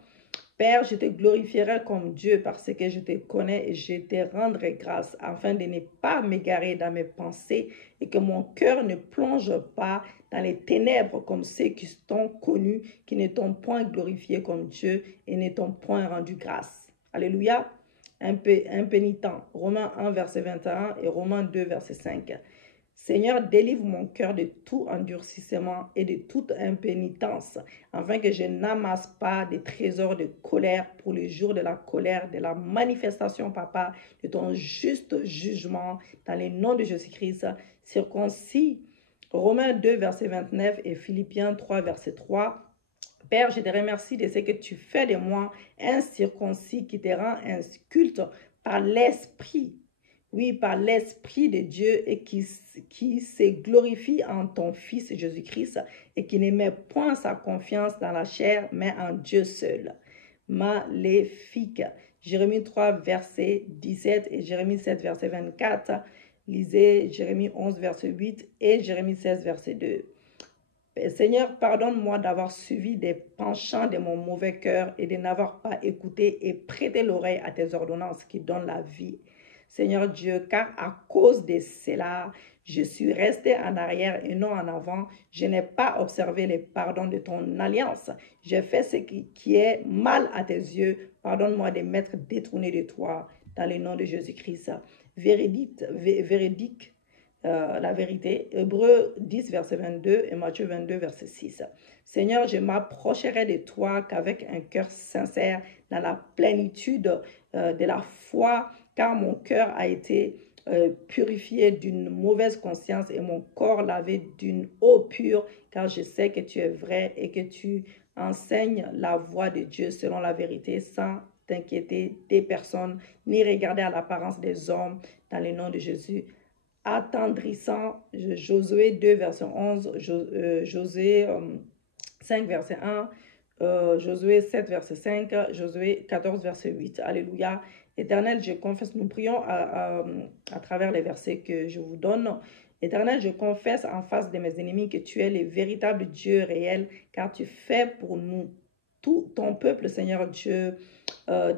Père, je te glorifierai comme Dieu parce que je te connais et je te rendrai grâce afin de ne pas m'égarer dans mes pensées et que mon cœur ne plonge pas dans les ténèbres comme ceux qui t'ont connu, qui ne t'ont point glorifié comme Dieu et ne t'ont point rendu grâce. Alléluia. Impénitent. Romains 1, verset 21 et Romains 2, verset 5. Seigneur, délivre mon cœur de tout endurcissement et de toute impénitence, afin que je n'amasse pas des trésors de colère pour les jours de la colère, de la manifestation, papa, de ton juste jugement, dans le nom de Jésus-Christ, circoncis. Romains 2, verset 29 et Philippiens 3, verset 3. Père, je te remercie de ce que tu fais de moi, un circoncis qui te rend un culte par l'Esprit. Oui, par l'Esprit de Dieu et qui se glorifie en ton Fils Jésus-Christ et qui ne met point sa confiance dans la chair, mais en Dieu seul. Maléfique. Jérémie 3, verset 17 et Jérémie 7, verset 24. Lisez Jérémie 11, verset 8 et Jérémie 16, verset 2. Seigneur, pardonne-moi d'avoir suivi des penchants de mon mauvais cœur et de n'avoir pas écouté et prêté l'oreille à tes ordonnances qui donnent la vie. Seigneur Dieu, car à cause de cela, je suis resté en arrière et non en avant. Je n'ai pas observé les pardons de ton alliance. J'ai fait ce qui est mal à tes yeux. Pardonne-moi de m'être détourné de toi dans le nom de Jésus-Christ. Véridique. La vérité. Hébreux 10, verset 22 et Matthieu 22, verset 6. Seigneur, je m'approcherai de toi qu'avec un cœur sincère, dans la plénitude de la foi, car mon cœur a été purifié d'une mauvaise conscience et mon corps lavé d'une eau pure, car je sais que tu es vrai et que tu enseignes la voie de Dieu selon la vérité, sans t'inquiéter des personnes, ni regarder à l'apparence des hommes, dans le nom de Jésus. Attendrissant, Josué 2, verset 11, Josué 5, verset 1, Josué 7, verset 5, Josué 14, verset 8. Alléluia. Éternel, je confesse, nous prions à travers les versets que je vous donne. Éternel, je confesse en face de mes ennemis que tu es le véritable Dieu réel, car tu fais pour nous, tout ton peuple, Seigneur Dieu,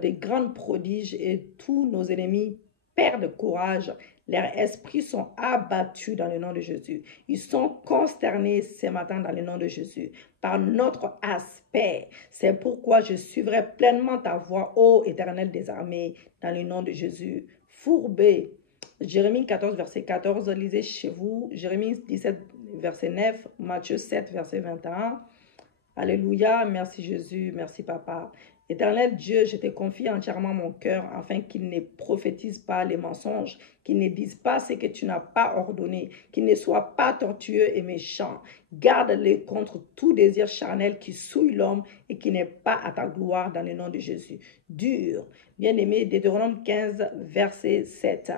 des grands prodiges et tous nos ennemis perdent courage. Leurs esprits sont abattus dans le nom de Jésus. Ils sont consternés ce matin dans le nom de Jésus par notre aspect. C'est pourquoi je suivrai pleinement ta voix, ô Éternel des armées, dans le nom de Jésus. Fourbé. Jérémie 14, verset 14, lisez chez vous. Jérémie 17, verset 9. Matthieu 7, verset 21. Alléluia. Merci Jésus. Merci Papa. Éternel Dieu, je te confie entièrement mon cœur afin qu'il ne prophétise pas les mensonges, qu'il ne dise pas ce que tu n'as pas ordonné, qu'il ne soit pas tortueux et méchant. Garde-les contre tout désir charnel qui souille l'homme et qui n'est pas à ta gloire dans le nom de Jésus. Dur, bien-aimé, Deutéronome 15, verset 7.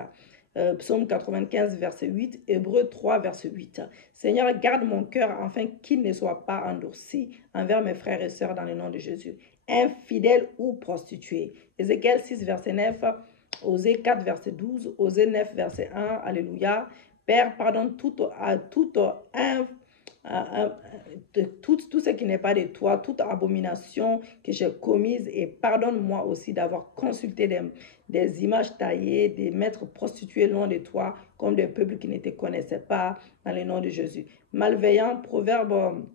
Psaume 95, verset 8, Hébreux 3, verset 8. Seigneur, garde mon cœur afin qu'il ne soit pas endurci envers mes frères et sœurs dans le nom de Jésus. Infidèle ou prostituée. Ézéchiel 6, verset 9, Osée 4, verset 12, Osée 9, verset 1, Alléluia. Père, pardonne tout ce qui n'est pas de toi, toute abomination que j'ai commise et pardonne-moi aussi d'avoir consulté des images taillées, des maîtres prostitués loin de toi, comme des peuples qui ne te connaissaient pas, dans le nom de Jésus. Malveillant, Proverbe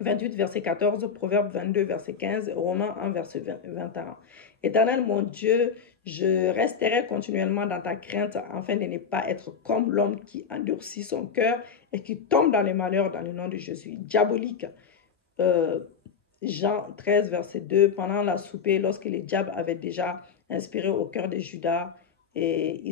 28, verset 14, Proverbe 22, verset 15, Romains 1, verset 21. Éternel mon Dieu, je resterai continuellement dans ta crainte afin de ne pas être comme l'homme qui endurcit son cœur et qui tombe dans les malheurs dans le nom de Jésus. Diabolique. Jean 13, verset 2, pendant la souper, lorsque le diable avait déjà inspiré au cœur de Judas et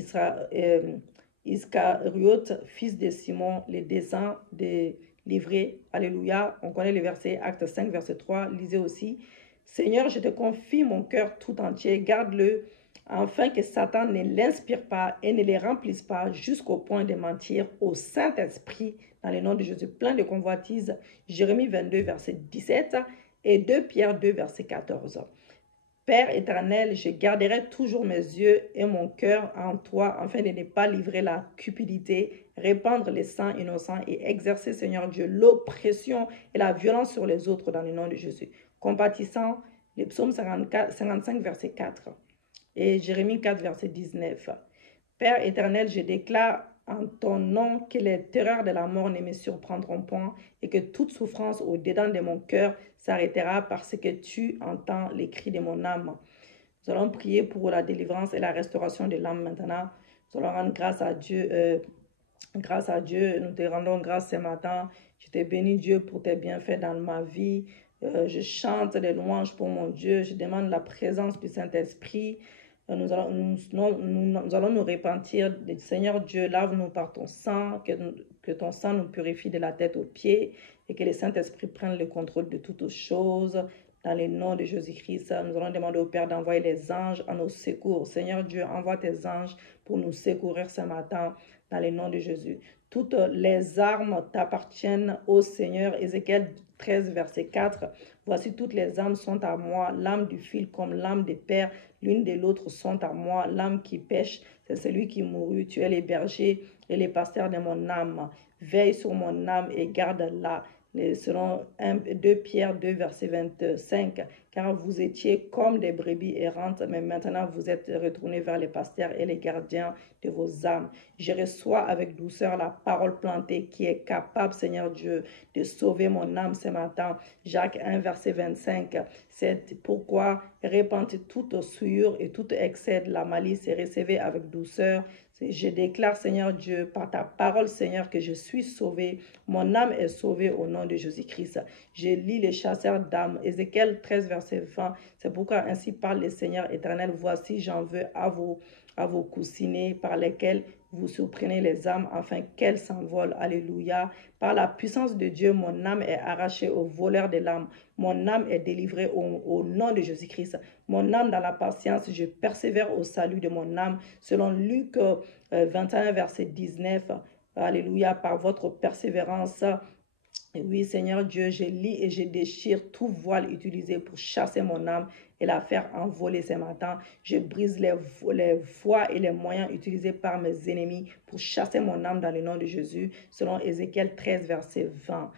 Iscariote, fils de Simon, les desseins de livrer. Alléluia. On connaît le verset, Acte 5, verset 3. Lisez aussi. Seigneur, je te confie mon cœur tout entier. Garde-le afin que Satan ne l'inspire pas et ne les remplisse pas jusqu'au point de mentir au Saint-Esprit dans le nom de Jésus, plein de convoitise. Jérémie 22, verset 17 et 2 Pierre 2, verset 14. Père éternel, je garderai toujours mes yeux et mon cœur en toi, afin de ne pas livrer la cupidité, répandre les sangs innocents et exercer, Seigneur Dieu, l'oppression et la violence sur les autres dans le nom de Jésus. Compatissant, Les psaumes 55, verset 4 et Jérémie 4, verset 19. Père éternel, je déclare en ton nom que les terreurs de la mort ne me surprendront point et que toute souffrance au-dedans de mon cœur s'arrêtera parce que tu entends les cris de mon âme. Nous allons prier pour la délivrance et la restauration de l'âme maintenant. Nous allons rendre grâce à Dieu. Grâce à Dieu, nous te rendons grâce ce matin. Je te bénis, Dieu, pour tes bienfaits dans ma vie. Je chante des louanges pour mon Dieu. Je demande la présence du Saint-Esprit. Nous allons nous repentir. Seigneur Dieu, lave-nous par ton sang, que ton sang nous purifie de la tête aux pieds et que le Saint-Esprit prenne le contrôle de toutes choses. Dans le nom de Jésus-Christ, nous allons demander au Père d'envoyer les anges à nos secours. Seigneur Dieu, envoie tes anges pour nous secourir ce matin dans le nom de Jésus. Toutes les armes t'appartiennent au Seigneur. Ézéchiel 13, verset 4. Voici toutes les âmes sont à moi, l'âme du fil comme l'âme des pères, l'une de l'autre sont à moi, l'âme qui pêche, c'est celui qui mourut. Tu es les bergers et les pasteurs de mon âme. Veille sur mon âme et garde-la. Selon 2 Pierre 2, verset 25, car vous étiez comme des brebis errantes, mais maintenant vous êtes retournés vers les pasteurs et les gardiens de vos âmes. Je reçois avec douceur la parole plantée qui est capable, Seigneur Dieu, de sauver mon âme ce matin. Jacques 1, verset 25, c'est pourquoi répandez toute souillure et tout excès de la malice et recevez avec douceur. Je déclare, Seigneur Dieu, par ta parole, Seigneur, que je suis sauvé. Mon âme est sauvée au nom de Jésus-Christ. Je lis les chasseurs d'âmes. Ézéchiel 13, verset 20. C'est pourquoi ainsi parle le Seigneur éternel. Voici, j'en veux à vos coussinets par lesquels vous surprenez les âmes afin qu'elles s'envolent. Alléluia. Par la puissance de Dieu, mon âme est arrachée aux voleurs de l'âme. Mon âme est délivrée au nom de Jésus-Christ. Mon âme dans la patience, je persévère au salut de mon âme. Selon Luc 21, verset 19. Alléluia. Par votre persévérance, oui, Seigneur Dieu, je lis et je déchire tout voile utilisé pour chasser mon âme et la faire envoler ce matin. Je brise les voies et les moyens utilisés par mes ennemis pour chasser mon âme dans le nom de Jésus, selon Ézéchiel 13, verset 20.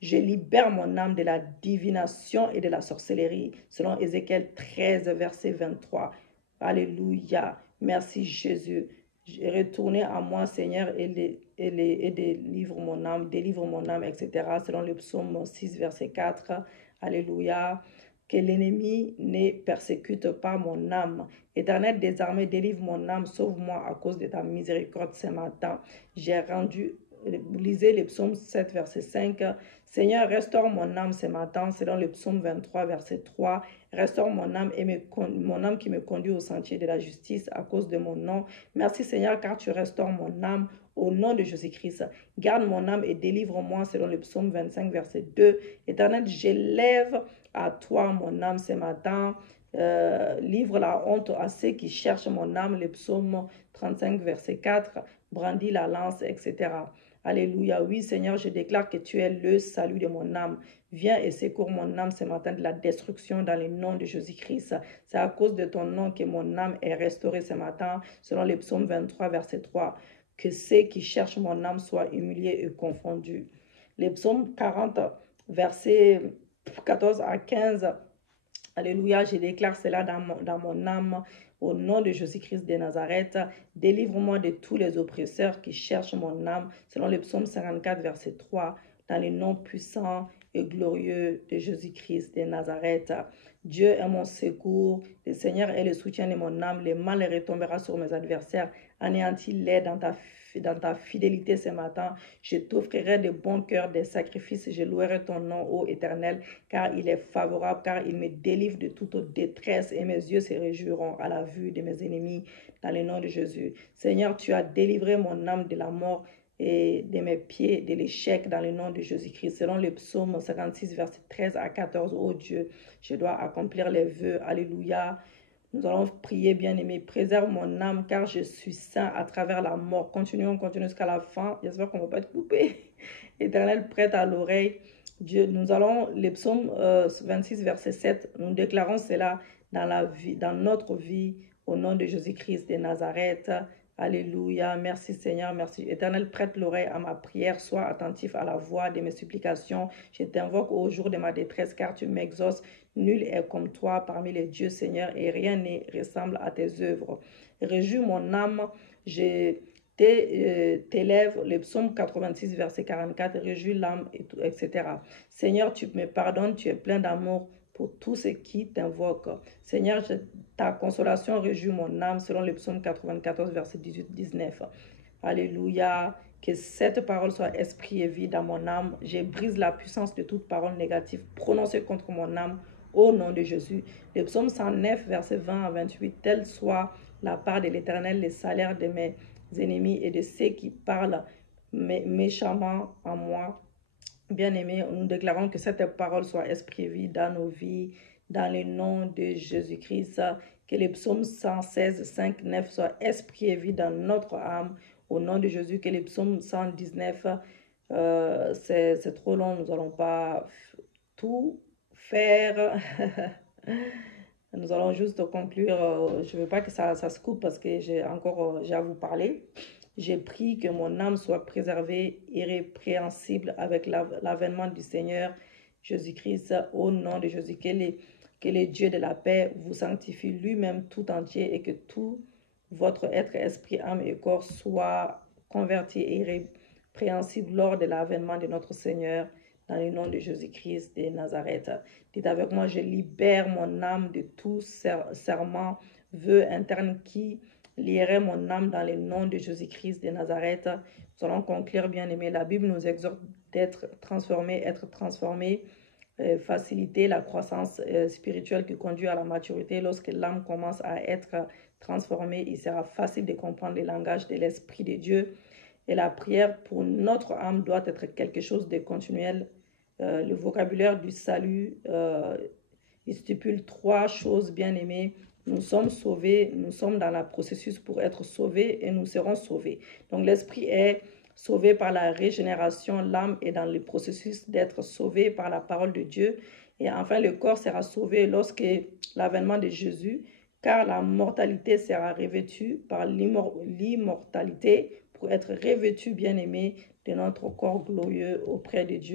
Je libère mon âme de la divination et de la sorcellerie, selon Ézéchiel 13, verset 23. Alléluia. Merci Jésus. Retournez à moi, Seigneur, et délivre mon âme, etc. Selon le psaume 6, verset 4. Alléluia. Que l'ennemi ne persécute pas mon âme. Éternel des armées, délivre mon âme, sauve-moi à cause de ta miséricorde ce matin. Lisez le psaume 7, verset 5. Seigneur, restaure mon âme ce matin, selon le psaume 23, verset 3. Restaure mon âme et mon âme qui me conduit au sentier de la justice à cause de mon nom. Merci Seigneur, car tu restaures mon âme au nom de Jésus-Christ. Garde mon âme et délivre-moi selon le psaume 25, verset 2. Éternel, j'élève à toi mon âme ce matin. Livre la honte à ceux qui cherchent mon âme, le psaume 35, verset 4. Brandis la lance, etc. Alléluia. Oui, Seigneur, je déclare que tu es le salut de mon âme. Viens et secours mon âme ce matin de la destruction dans le nom de Jésus-Christ. C'est à cause de ton nom que mon âme est restaurée ce matin, selon le psaume 23, verset 3. Que ceux qui cherchent mon âme soient humiliés et confondus. Le psaume 40, verset 14 à 15. Alléluia, je déclare cela dans mon âme. Au nom de Jésus-Christ de Nazareth, délivre-moi de tous les oppresseurs qui cherchent mon âme, selon le psaume 54, verset 3, dans le nom puissant et glorieux de Jésus-Christ de Nazareth. Dieu est mon secours, le Seigneur est le soutien de mon âme, le mal retombera sur mes adversaires, anéantis-les dans ta fidélité ce matin. Je t'offrirai de bons cœurs, des sacrifices, je louerai ton nom, ô Éternel, car il est favorable, car il me délivre de toute détresse et mes yeux se réjouiront à la vue de mes ennemis, dans le nom de Jésus. Seigneur, tu as délivré mon âme de la mort et de mes pieds de l'échec dans le nom de Jésus-Christ. Selon le psaume 56, verset 13 à 14, ô Dieu, je dois accomplir les vœux. Alléluia. Nous allons prier, bien-aimé. Préserve mon âme car je suis saint à travers la mort. Continuons jusqu'à la fin. J'espère qu'on ne va pas être coupé. Éternel, prête à l'oreille. Dieu, nous allons, les psaumes 26, verset 7, nous déclarons cela dans notre vie, au nom de Jésus-Christ de Nazareth. Alléluia. Merci Seigneur, merci. Éternel, prête l'oreille à ma prière, sois attentif à la voix de mes supplications. Je t'invoque au jour de ma détresse, car tu m'exauces. Nul est comme toi parmi les dieux, Seigneur, et rien ne ressemble à tes œuvres. Réjouis mon âme, je t'élève, le psaume 86, verset 44, réjouis l'âme, etc. Seigneur, tu me pardonnes, tu es plein d'amour pour tous ceux qui t'invoquent. Seigneur, ta consolation réjouit mon âme, selon le psaume 94, verset 18-19. Alléluia. Que cette parole soit esprit et vie dans mon âme. Je brise la puissance de toute parole négative prononcée contre mon âme au nom de Jésus. Le psaume 109, verset 20 à 28. Telle soit la part de l'Éternel, le salaire de mes ennemis et de ceux qui parlent méchamment à moi. Bien-aimés, nous déclarons que cette parole soit esprit et vie dans nos vies, dans le nom de Jésus-Christ. Que le psaume 116, 5, 9 soit esprit et vie dans notre âme, au nom de Jésus. Que le psaume 119, c'est trop long, nous n'allons pas tout faire. Nous allons juste conclure. Je ne veux pas que ça se coupe parce que j'ai à vous parler. J'ai prié que mon âme soit préservée, irrépréhensible avec l'avènement du Seigneur Jésus-Christ, au nom de Jésus. Que le Dieu de la paix vous sanctifie lui-même tout entier et que tout votre être, esprit, âme et corps soit converti et irrépréhensible lors de l'avènement de notre Seigneur, dans le nom de Jésus-Christ de Nazareth. Dites avec moi, je libère mon âme de tout serment, vœu interne qui lierait mon âme dans le nom de Jésus-Christ de Nazareth. Nous allons conclure, bien aimé. La Bible nous exhorte d'être transformé, faciliter la croissance spirituelle qui conduit à la maturité. Lorsque l'âme commence à être transformée, il sera facile de comprendre le langage de l'Esprit de Dieu. Et la prière pour notre âme doit être quelque chose de continuel. Le vocabulaire du salut, il stipule 3 choses, bien aimées. Nous sommes sauvés, nous sommes dans le processus pour être sauvés et nous serons sauvés. Donc l'esprit est sauvé par la régénération, l'âme est dans le processus d'être sauvé par la parole de Dieu. Et enfin, le corps sera sauvé lorsque l'avènement de Jésus, car la mortalité sera revêtue par l'immortalité pour être revêtue, bien aimé, de notre corps glorieux auprès de Dieu.